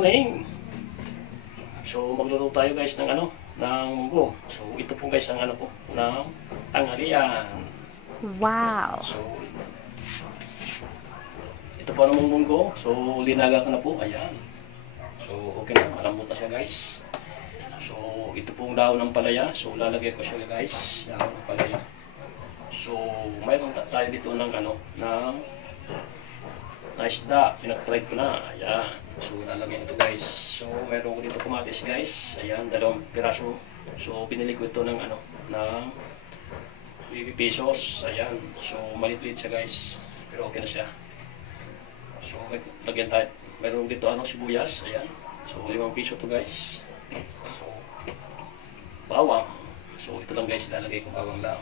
morning. So magluluto tayo guys ng ano, ng munggo. So ito po guys ang ano po, ng tanghalian. Wow. So ito po ang munggo. So linaga ko na po, ayan. So okay na, malambot na siya guys. So ito pong daon ng palaya. So lalagyan ko siya guys, daon ng palaya. So mayroon tayo dito ng ano, ng isda, pinag-fried ko na, ayan. So lalagyan ito guys. So meron ko dito kamatis guys, ayan, 2 piraso. So pinili ko ito ng ano, ng 50 pesos, ayan. So maliit-liit siya guys, pero okay na siya. So lagyan tayo, meron dito ano, sibuyas, ayan. So 5 piso to guys. So bawang, so ito lang guys, lalagay ko bawang lang.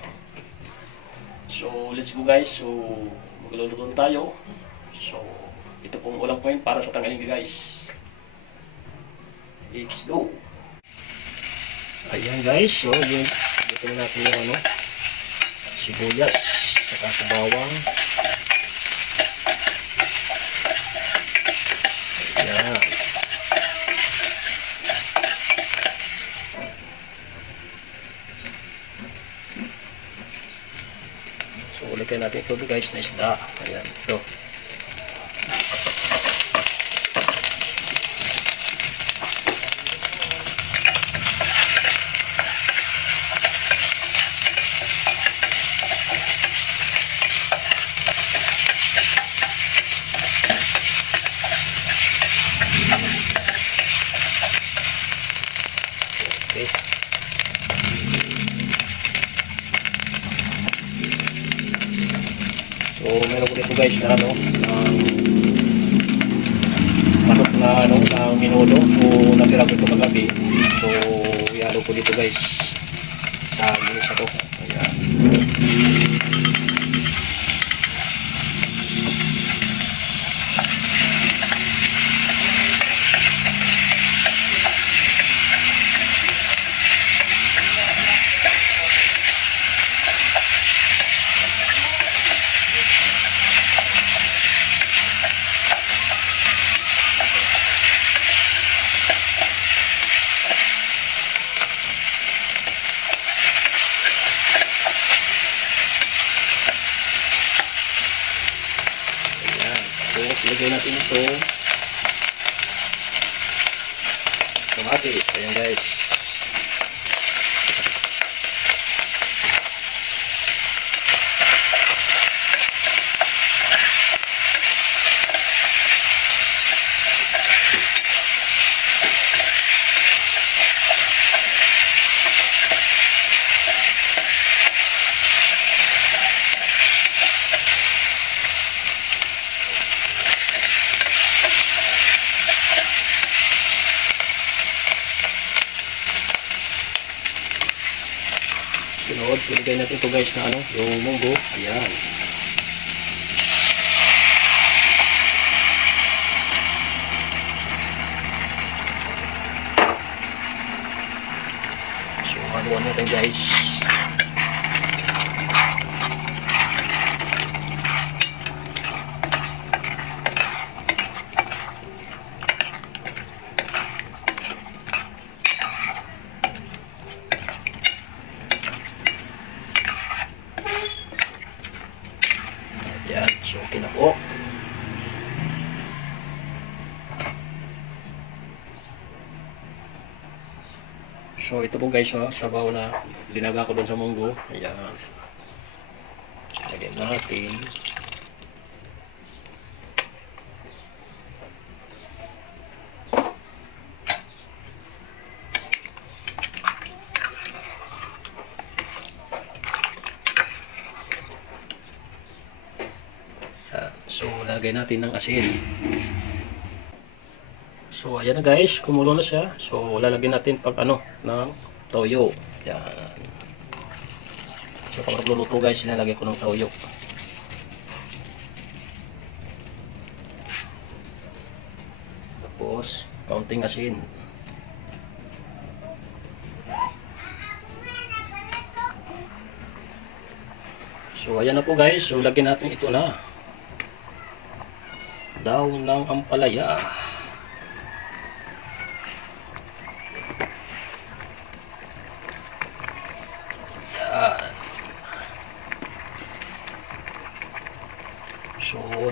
So let's go guys. So magluluto tayo. So ito pong ulam point para sa tanghaling guys. Let's go. Ayan guys. So dito na natin yung ano, sibuyas saka sa bawang. Ayan. So ulitin natin ito guys na isda. Ayan, ito. Okay. So meron ko dito guys na ano, manok na ano, na minudo. So natira ko ito kagabi. So ihalo ko dito guys sa ginis ako. Ayan. Ilagay natin ito kamatis, ayan guys. Sunod, ilagay natin ito guys na ano, yung munggo. Ayan. So, haluan natin guys. Yan, so okay na po. So ito po guys, sabaw na linaga ko doon sa munggo. Ayan. Lagyan natin. So, lagay natin ng asin. So, ayan na guys. Kumulo na siya. So, lalagyan natin pag ano, ng toyo. Ayan. So, pag nagluluto guys, lalagay ko ng toyo. Tapos, kaunting asin. So, ayan na po guys. So, lagyan natin ito na. Daon ng ampalaya.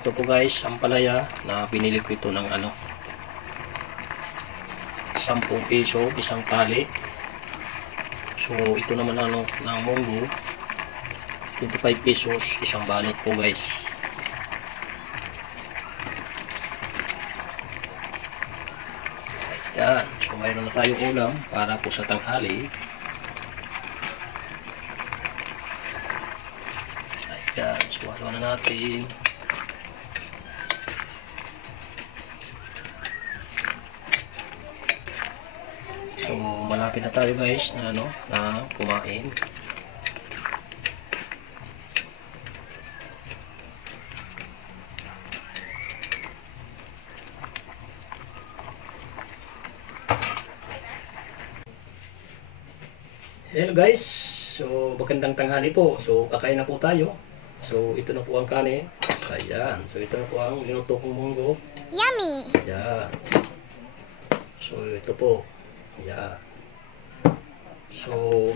ito po guys, ampalaya na binili ko ito ng ano 10 piso, isang tali. So ito naman ano ng munggo 25 pesos, isang balot po guys. Ayan, so mayroon na tayong ulam para po sa tanghali. Ayan, so halo na natin. So malapit na tayo guys na ano, na kumain. Hello guys, so magandang tanghali po. So kakain na po tayo. So ito na po ang kanin. Ayan, so ito na po ang linuto kong munggo. Yummy! Ayan. So ito po. Ayan. So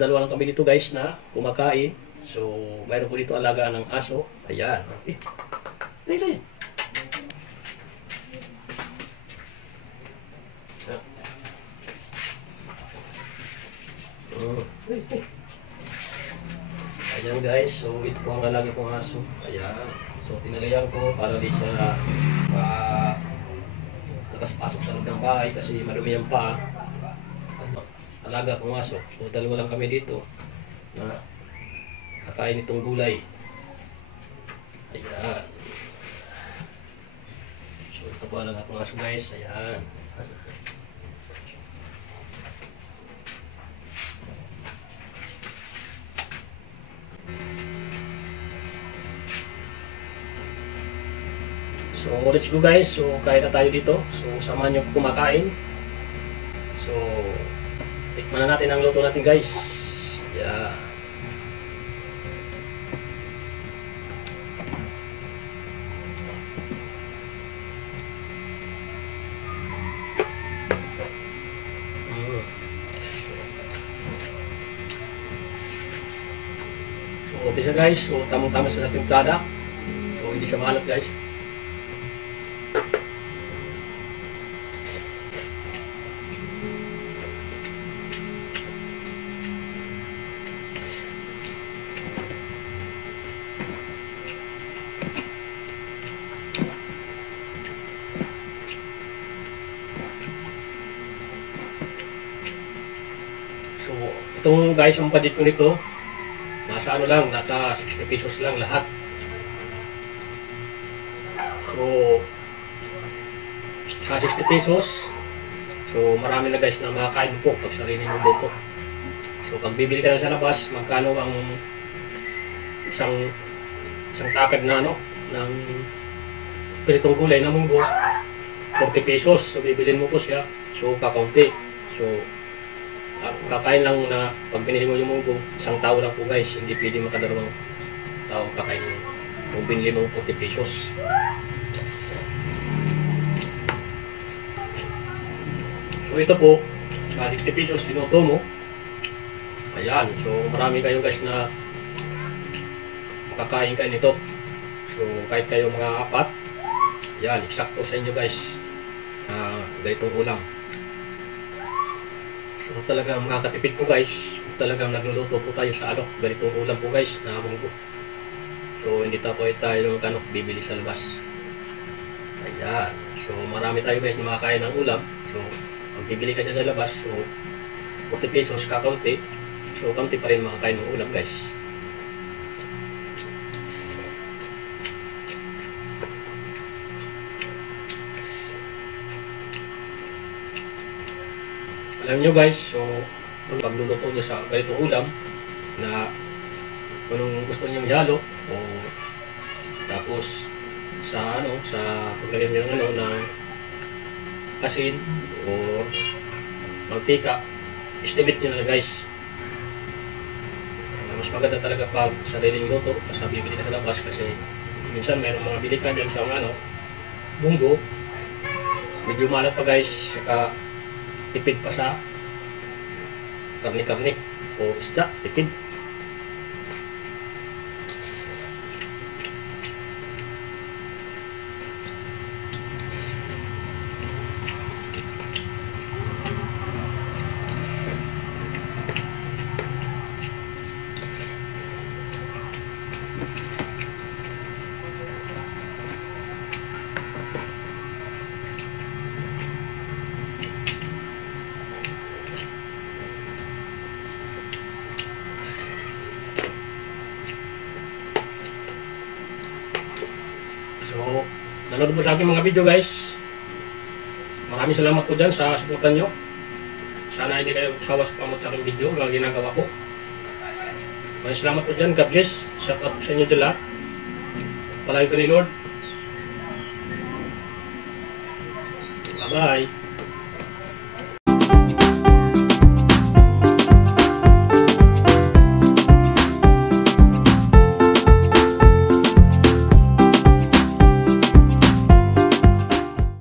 dalawa lang kami dito guys na kumakain. So mayroon po dito alagaan ng aso. Ayan. Lili. Ayan guys, so ito po ang alaga kong aso. Ayan. So pinalayan ko para di siya pasok sa loob ng bahay kasi madumi ang paa. Alaga kong aso. So dalawa lang kami dito na nakain itong gulay. Ayan. So ito po alaga kong aso guys. Ayan. So let's go guys, so kain na tayo dito. So samahan nyo kumakain. So tikman na natin ang luto natin guys. Yeah. So okay siya guys, so tamang-tama sa nating plada. So hindi siya maalat guys. So, itong guys, ang budget ko nito, nasa ano lang, nasa 60 pesos lang lahat. So, sa 60 pesos, so marami na guys na makakain po pag sarili ng buto. So, pag bibili ka lang sa labas, magkano ang isang takad na ano, ng pilitong gulay na munggo, 40 pesos. So, bibilin mo po siya. So, kakaunti. So, kakain lang na pag binili mo yung munggo, isang tao lang po guys, hindi pwede makadalawang tao kakain mo kung binili mo 40 pesos. So ito po, sa 60 pesos dinuto mo. Ayan, so marami kayo guys na makakain kayo nito. So kahit kayo mga apat, yan, eksakto sa inyo guys. Ganitong ulam. So talagang makakatipid po guys, talagang nagluluto po tayo sa ano, ganitong ulam po guys na munggo. So hindi tayo ng bibili sa labas. Ayan, so marami tayo guys na makakain ng ulam. So pag bibili ka dyan sa labas, so 40 pesos kakaunti. So kaunti pa rin makakain ng ulam guys. Alam nyo guys, so pagluluto nyo sa ganitong ulam na anong gusto niyo ihalo o tapos sa ano, sa paglagay nyo ng ano, ng asin o mantika, estimate nyo na guys. Mas maganda talaga pag sariling luto kasi bibili ka sa labas kasi minsan mayroong mga bili ka dyan sa ano, munggo, medyo malat pa guys, saka tipid pa sa karne-karne o isda, tipid. po sa aking mga video guys. Maraming salamat po dyan sa suportan nyo. Sana hindi kayo sawa sa pamot sa aking video na ginagawa ko. Maraming salamat po dyan. God bless. Shout out sa inyo dyan lahat. Palayo ka ni Lord. Bye-bye.